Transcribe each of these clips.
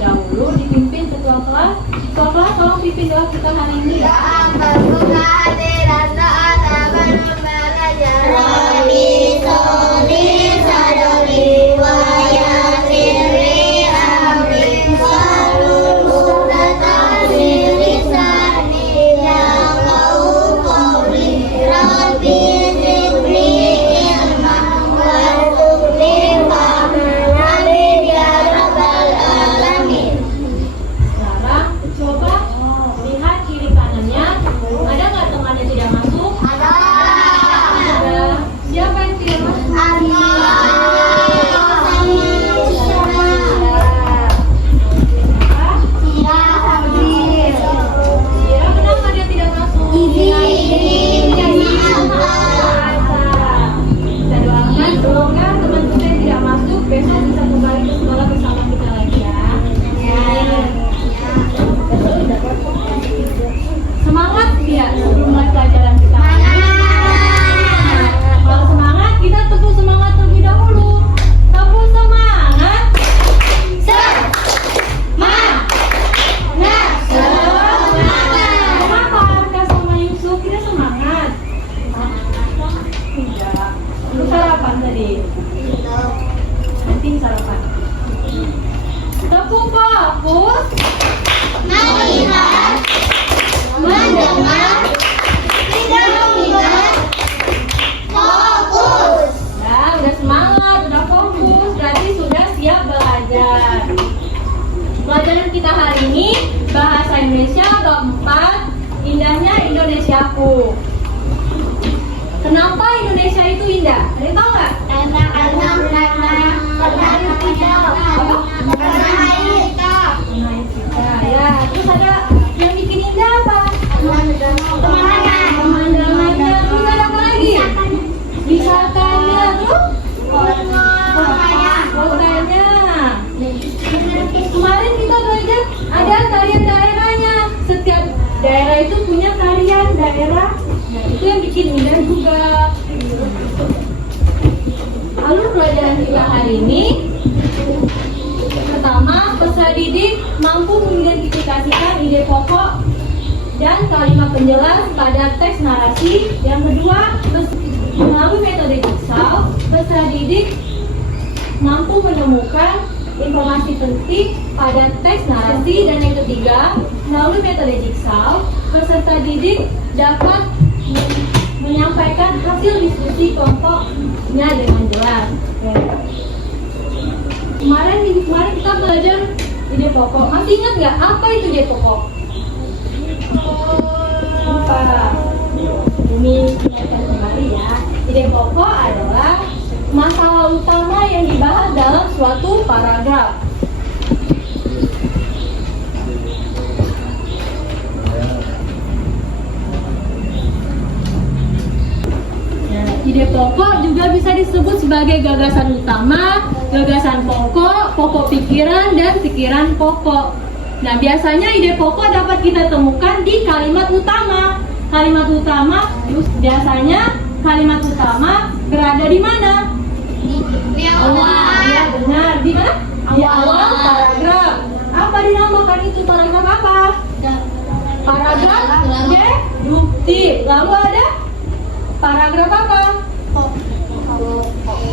dahulu dipimpin ketua kelas. Ketua kelas tolong pimpin doa kita hari ini. Pelajaran kita hari ini bahasa Indonesia bab 4, indahnya Indonesiaku. Kenapa Indonesia itu indah? Ada yang tahu nggak? Karena air kita. Ya, terus ada yang bikin indah apa? Pemandangan. Pemandangannya. Terus ada apa lagi? Wisatanya. Terus? Kotanya. Kemarin kita belajar ada tarian daerahnya. Setiap daerah itu punya tarian daerah. Nah, itu yang bikin indah juga. Lalu pelajaran kita hari ini, pertama, peserta didik mampu mengidentifikasikan ide pokok dan kalimat penjelas pada teks narasi. Yang kedua, melalui metode jigsaw, peserta didik mampu menemukan informasi penting pada teks narasi. Dan yang ketiga, melalui metode jigsaw, peserta didik dapat menyampaikan hasil diskusi kelompoknya dengan jelas. Kemarin kita belajar ide pokok. Masih ingat nggak apa itu ide pokok? Apa? Ini ingatkan kembali ya. Ide pokok adalah masalah utama yang dibahas dalam suatu paragraf. Ide pokok juga bisa disebut sebagai gagasan utama, gagasan pokok, pokok pikiran, dan pikiran pokok. Nah, biasanya ide pokok dapat kita temukan di kalimat utama. Kalimat utama, biasanya kalimat utama berada di mana? Di awal. Ya, benar. Di mana? Di awal paragraf. Apa dinamakan itu paragraf apa? Paragraf deduktif. Lalu ada paragraf apa?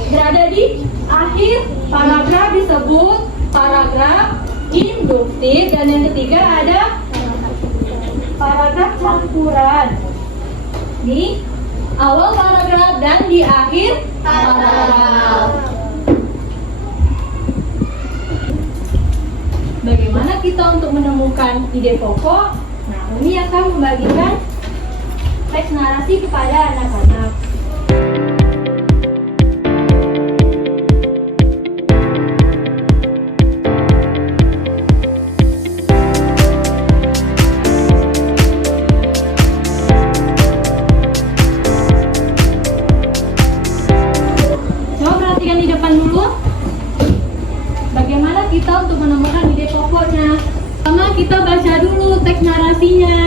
Berada di akhir paragraf disebut paragraf induktif. Dan yang ketiga ada paragraf campuran. Di awal paragraf dan di akhir paragraf. Bagaimana kita untuk menemukan ide pokok? Nah, Umi akan membagikan teks narasi kepada anak-anak. Coba perhatikan di depan dulu. Bagaimana kita untuk menemukan ide pokoknya? Pertama kita baca dulu teks narasinya.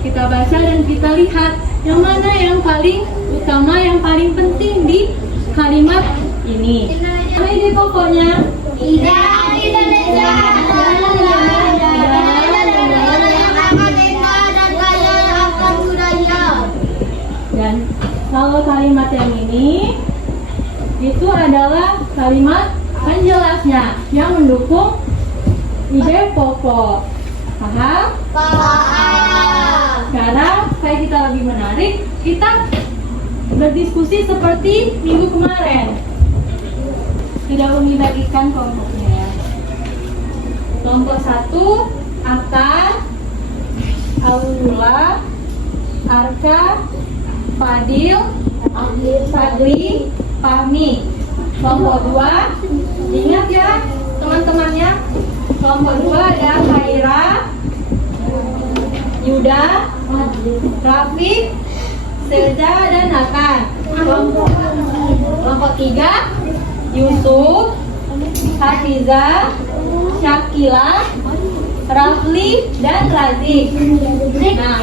Kita baca dan kita lihat yang mana yang paling utama, yang paling penting di kalimat ini. Apa ide pokoknya? Indah Indonesia. adalah kalimat penjelasnya yang mendukung ide pokok. Paham? Paham. Sekarang supaya kita lebih menarik, kita berdiskusi seperti minggu kemarin. Sudah Umi bagikan kelompoknya. Kelompok 1, Akar, Aula, Arka, Fadil, Fadli, Fahmi. Kelompok 2, ingat ya teman-temannya. Kelompok 2 ada Khaira, Yuda, Rafiq, Seza, dan Hakan. Kelompok 3, Yusuf, Hafiza, Syakila, Rafli, dan Razik. Nah,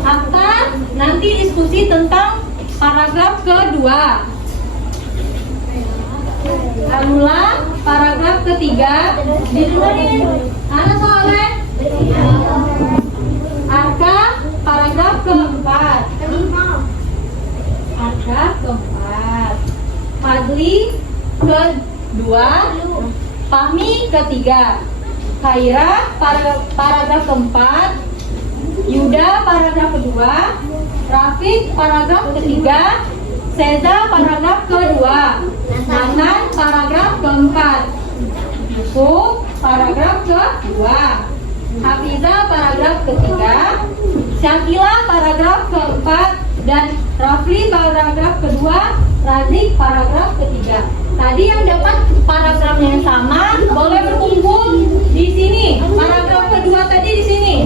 Aktar nanti diskusi tentang paragraf kedua. Alula paragraf ketiga didengerin. Ana soalnya. Arka paragraf keempat. Arka keempat. Fadli kedua. Fahmi ketiga. Khaira paragraf keempat. Yuda paragraf kedua. Rafiq paragraf ketiga. Seza paragraf kedua. Hakan paragraf keempat. Yusuf paragraf kedua. Hafiza paragraf ketiga. Syakila paragraf keempat. Dan Rafli paragraf kedua. Razik paragraf ketiga. Tadi yang dapat paragrafnya yang sama boleh berkumpul di sini. Paragraf kedua tadi di sini.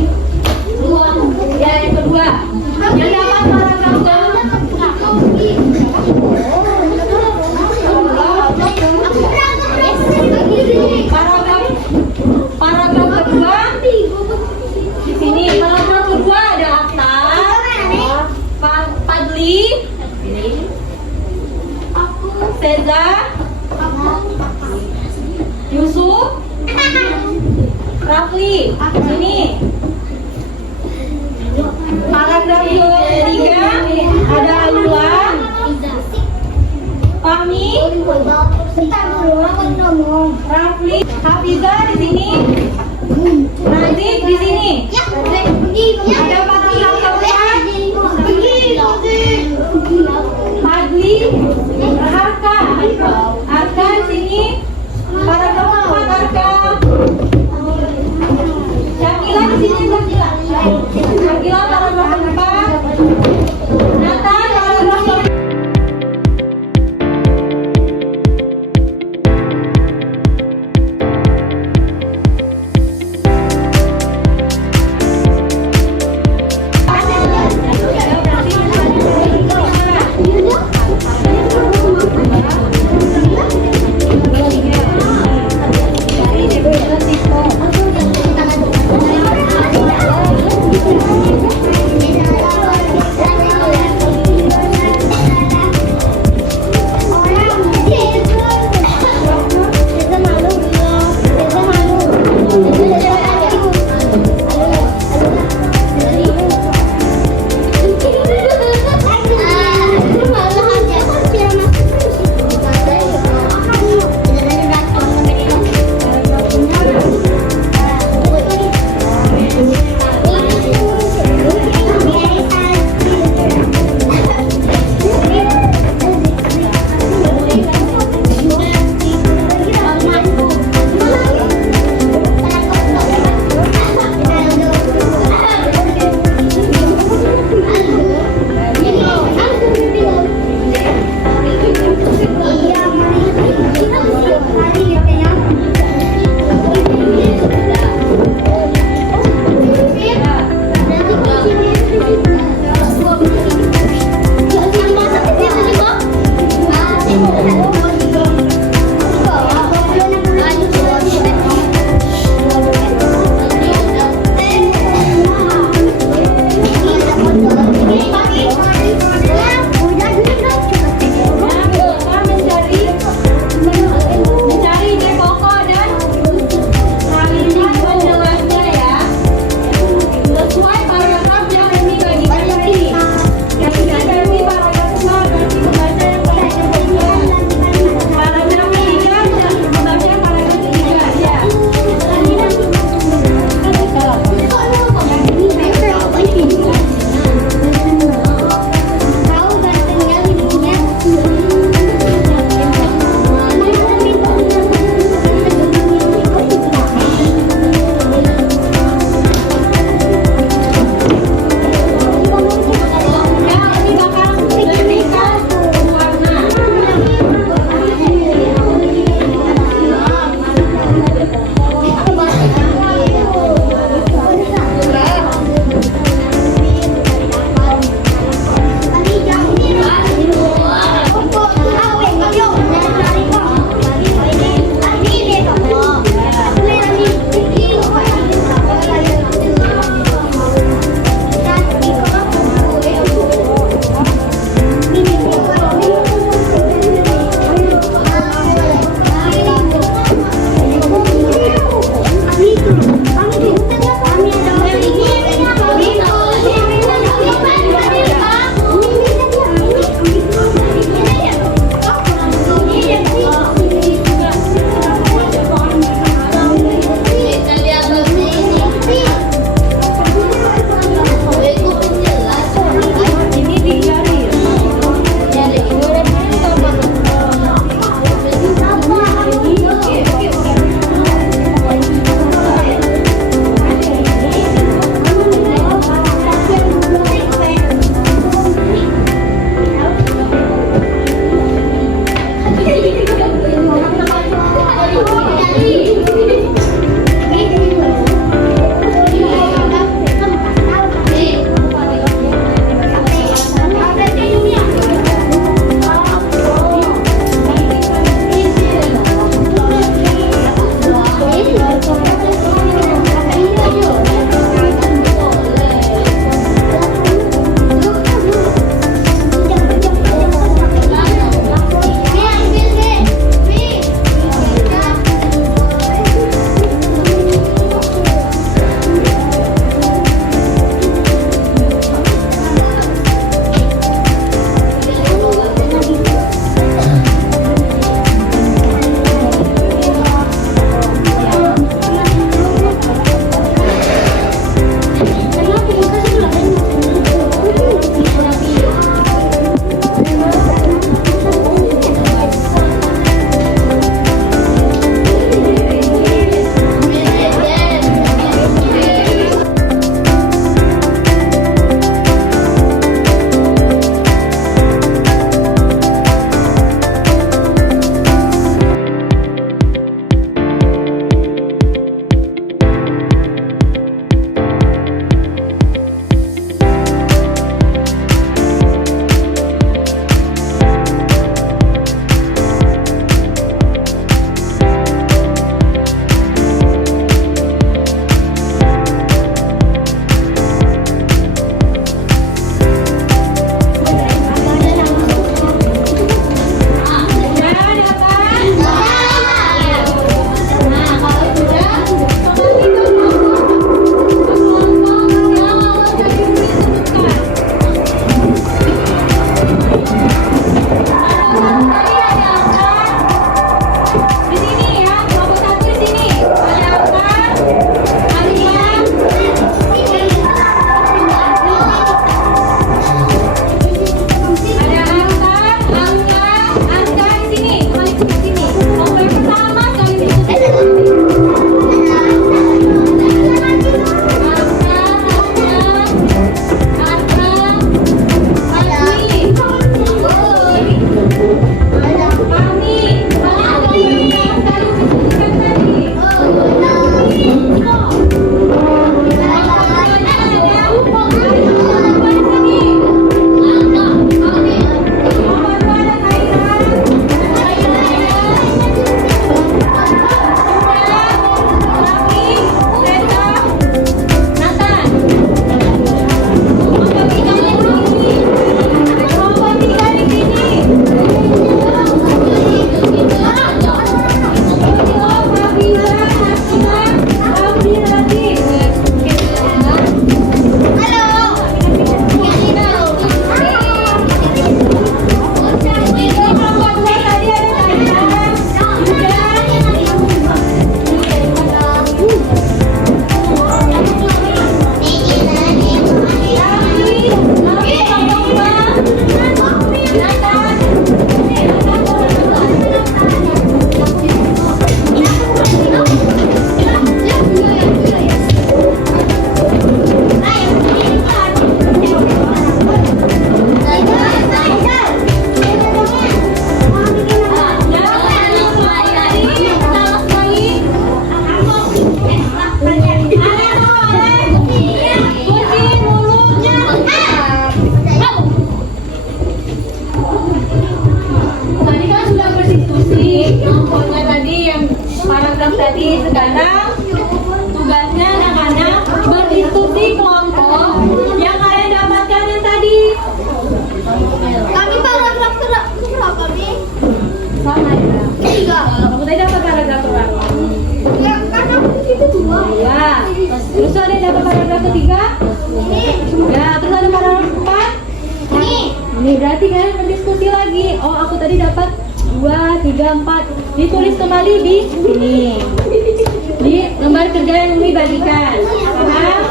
Ya, yang kedua. Yang dapat paragraf paragraf kedua di sini. Paragraf kedua ada Aktar, Fadli, Seza, Yusuf, Rafli. Sini. Paragraf ketiga ada Alula, Fahmi, Rafli, Hafiza di sini, Razik di sini. Ada paragraf keempat, Fadli, Arka di sini. Paragraf keempat Arka. Syakila di sini. Syakila paragraf keempat. Nathan paragraf keempat. Terus ada yang dapat paragraf ketiga? Ya, terus ada paragraf 4. Ini berarti kalian berdiskusi lagi. Oh, aku tadi dapat 2, 3, 4. Ditulis kembali di sini. Di lembar kerja yang Umi bagikan. Paham?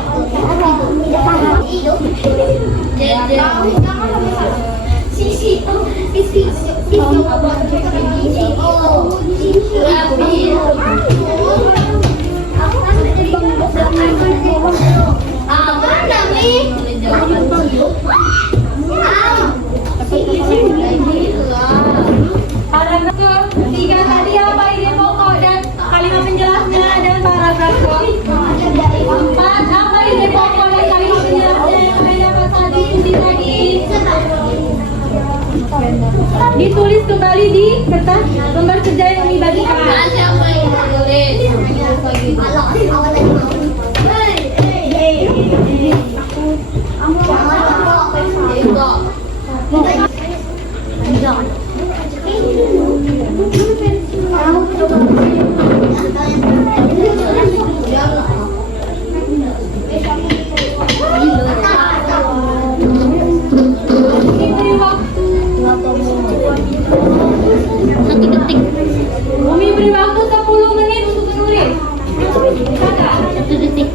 Paragraf ketiga tadi apa ide pokok dan kalimat penjelasnya, dan paragraf keempat apa ide pokok dan kalimat penjelasnya yang kalian dapat tadi ditulis kembali di kertas lembar kerja yang dibagikan. Umi beri waktu 10 menit untuk menulis. 1 detik.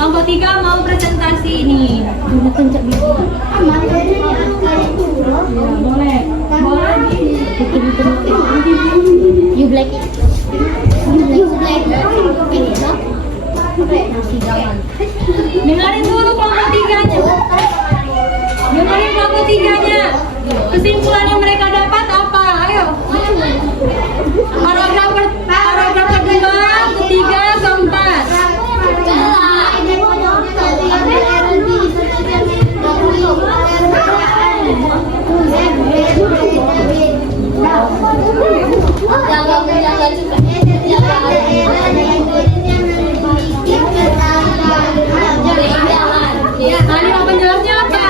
Kelompok 3 mau presentasi ini. Boleh. You black it. You black it. Dengarin dulu kelompok 3-nya. Dengarin kelompok 3-nya. Kesimpulan yang mereka dapat apa? Ayo. Paragraf kedua, ketiga, keempat. Kalimat penjelasnya apa?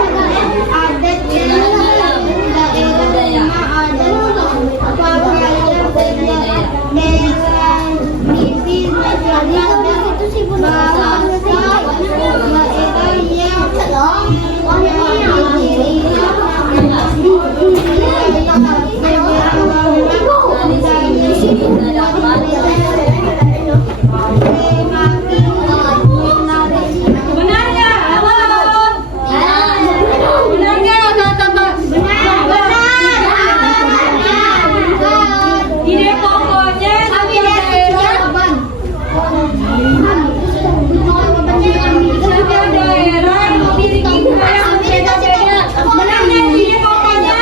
Benar nggak? Halo? Benar nggak? Kata-kata ide pokoknya setiap daerah memiliki budaya yang berbeda-beda. Benar nggak ide pokoknya?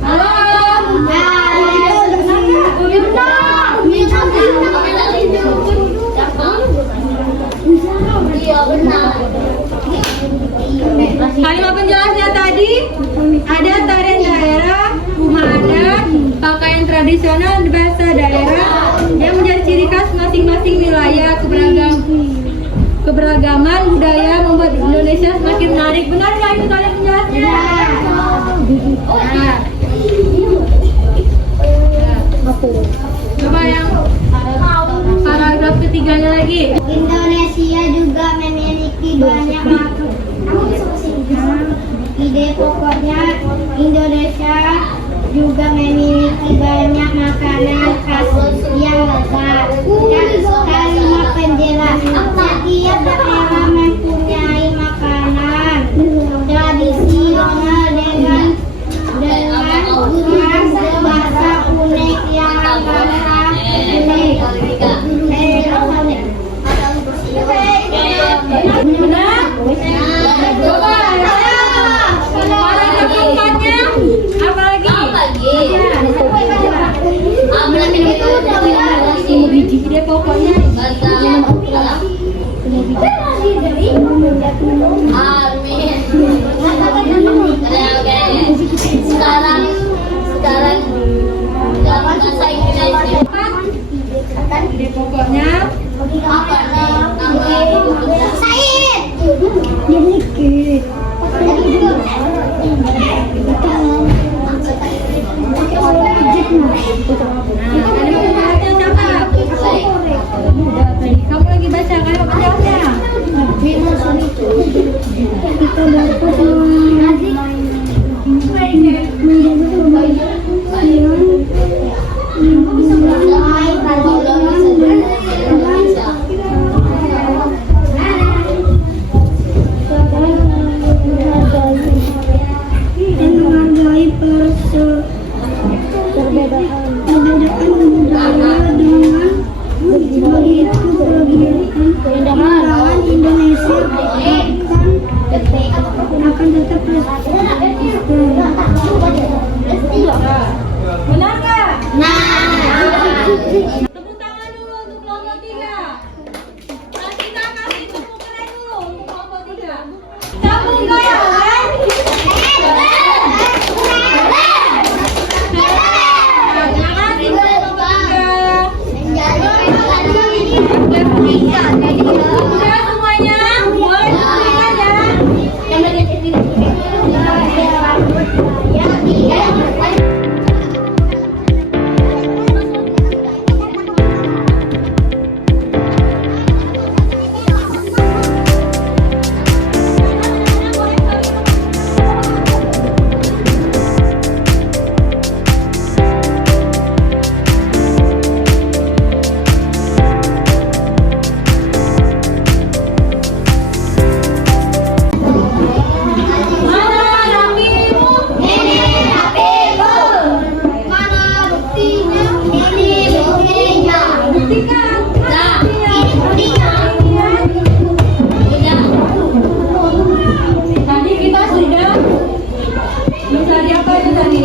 Halo? Kalimat penjelasnya tadi ada tarian daerah, rumah adat, pakaian tradisional bahasa daerah yang menjadi ciri khas masing-masing wilayah. Keberagaman budaya membuat Indonesia semakin menarik. Benar nggak itu kalian penjelasnya? Coba yang paragraf ketiganya lagi. Indonesia juga memiliki banyak ide pokoknya. Indonesia juga memiliki banyak makanan khas yang lezat. Kalimat penjelasan, setiap daerah mempunyai makanan tradisional dengan bahasa unik yang bahasa unik. Benar? Coba paragraf keempatnya apa lagi? undangan Indonesia akan tetap Benar nggak? Nah. Tepuk tangan dulu untuk kelompok 3. Kita kasih tepuk tangan dulu untuk kelompok 3. Sambung goyang. Udah semuanya, boleh diberikan ya. Mana rapimu? Buktikan. Tadi kita sudah mencari apa itu tadi?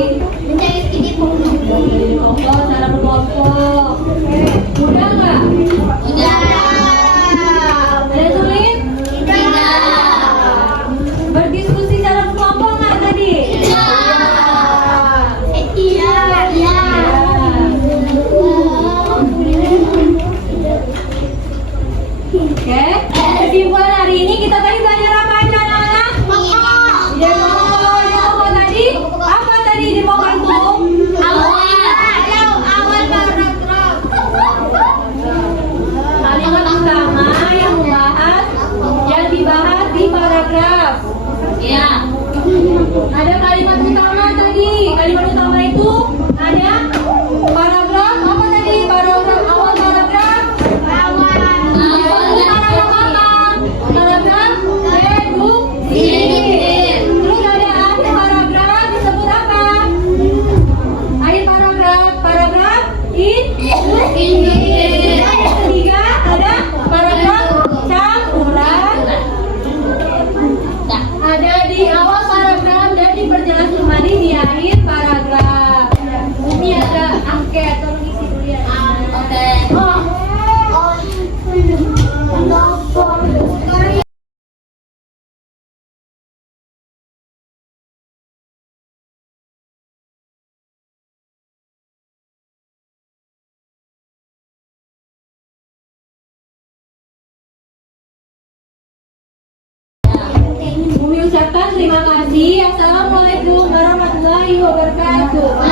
Kelompok, cara berkelompok. Mudah nggak? Ada sulit? Berdiskusi cara berkelompok nggak tadi? Oke. Kesimpulan hari ini kita tadi belajar apa aja anak-anak? Ide pokok, ide pokok tadi? Apa tadi ide pokok itu? Kalimat utama yang dibahas di paragraf. Ada kalimat utama tadi. Kalimat utama itu ada paragraf apa tadi? Paragraf awal paragraf. Paragraf deduksi. Terus ada akhir paragraf disebut apa? Akhir paragraf Yang ketiga ada paragraf campuran. Ada di awal paragraf dan diperjelas kembali di akhir paragraf. Ini ada angket, tolong isi dulu ya. Kami ucapkan terima kasih. Assalamualaikum warahmatullahi wabarakatuh.